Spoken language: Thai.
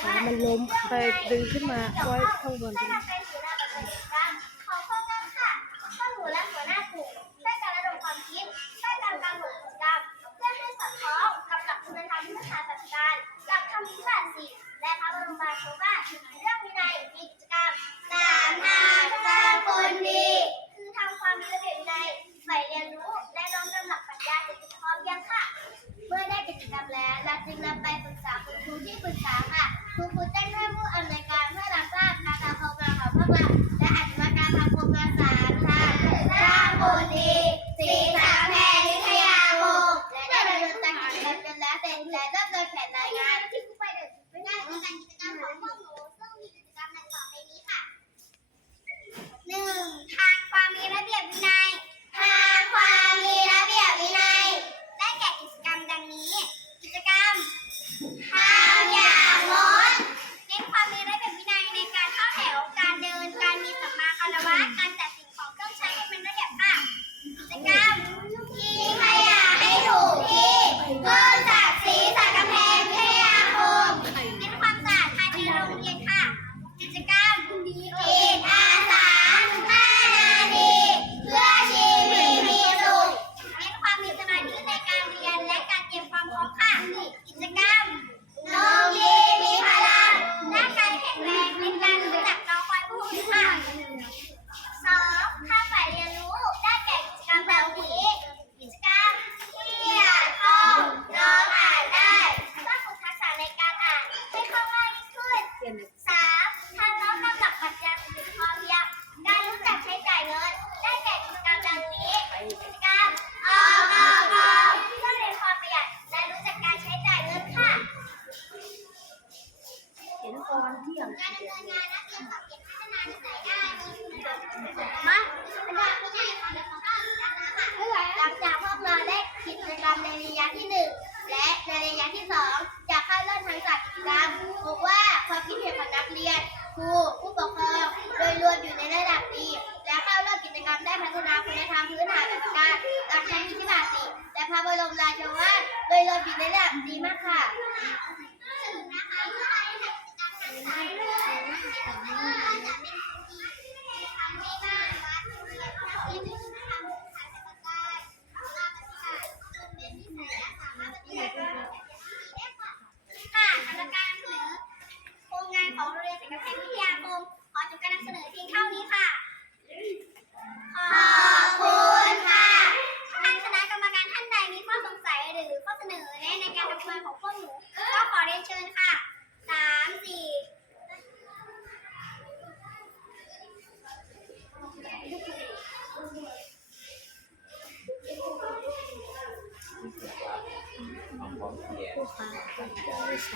ขามันล้มไปดึงขึ้นมาไว้ข้างบน ในระยะที่ 1 และในระยะที่ 2 จากค่าเริ่นทางศาสรกิจกรรมพบว่าความคิดเห็นของนักเรียน ครู ผู้ปกครองโดยรวมอยู่ในระดับดี และเข้าร่วมกิจกรรมได้พัฒนาคุณธรรมพื้นฐานและการหลักการมีที่บาสีและพระบรมราชวาทโดยรวมอยู่ในระดับดีมากค่ะ วิช